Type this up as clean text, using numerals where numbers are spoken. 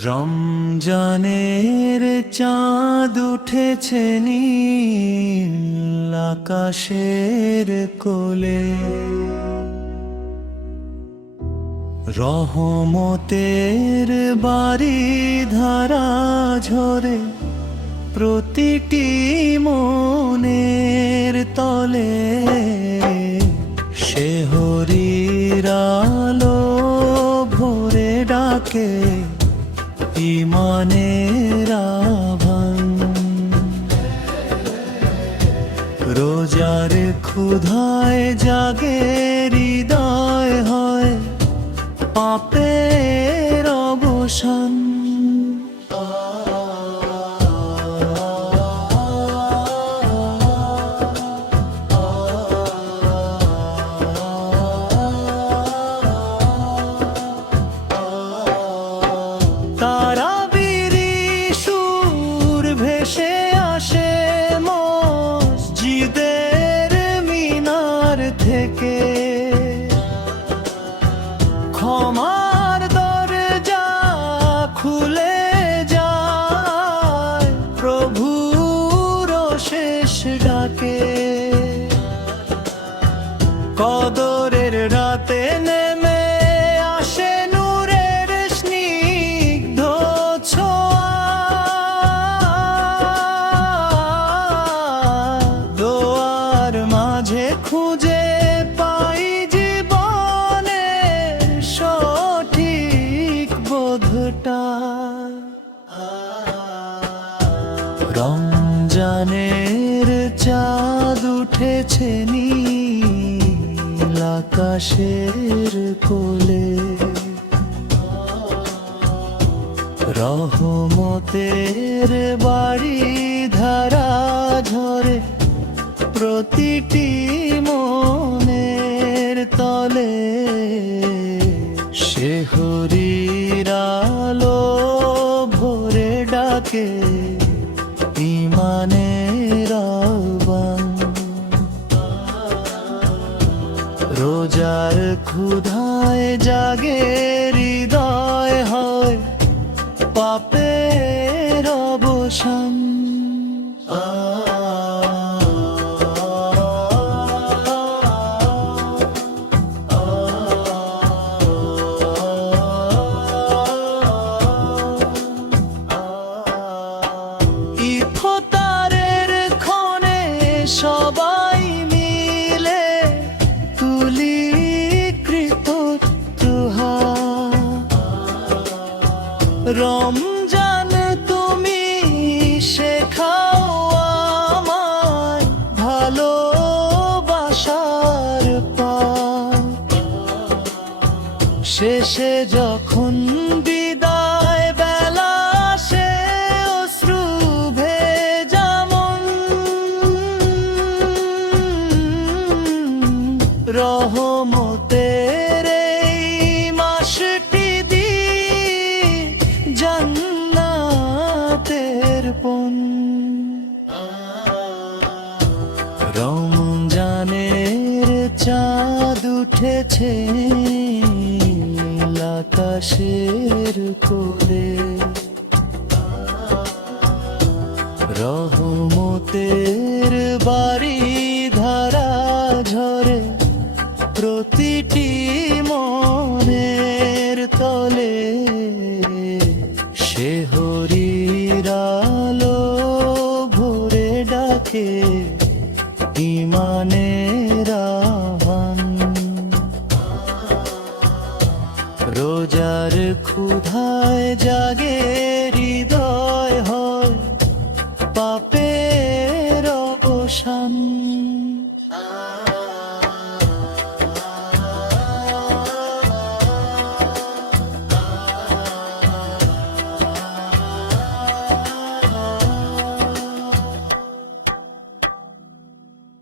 রমজানের চাঁদ উঠেছে নীল আকাশের কোলে, রহমতের বাড়ি ধারা ঝরে প্রতিটি মনের তলে। শেহরির আলো ভোরে ডাকে ইমানের আহ্বান, রোজার ক্ষুধায় জাগে হৃদয় হয় পাপের অবসান। তারাবিরি সুর ভেসে আসে মসজিদের মিনার থেকে, ক্ষমার দরজা খুলে যায় প্রভুর শেষ ডাকে। কদরের রাতে নেমে আসে নূরের স্নিগ্ধ ছোঁয়া, দোয়ার মাঝে খুঁজে পাই জীবনের সঠিক বোধটা। রমজানের চাঁদ উঠেছে নীল আকাশের কোলে, রহমতের বাড়ি ধারা ঝরে প্রতিটি মনের তলে। শেহরির আলো ভোরে ডাকে ইমানের আহ্বান, রোজার ক্ষুধায় জাগে হৃদয় হয় পাপের অবসান। ইফতারের ক্ষণে সবাই মিলে তুলি কৃতজ্ঞহার। রমজান তুমি শেখাও আমায় ভালোবাসার পাঠ, শেষে যখন বিদায় বেলা সে অশ্রু ভেজা মন, রহমতের এই মাসটি দি জান্নাতের পণ। রমজানের চাঁদ উঠেছে নীল আকাশের কোলে, রহমতের বাড়ি ধারা ঝরে প্রতিটি মনের তলে। শেহরির আলো ভোরে ডাকে ইমানের আহ্বান, রোজার ক্ষুধায় জাগে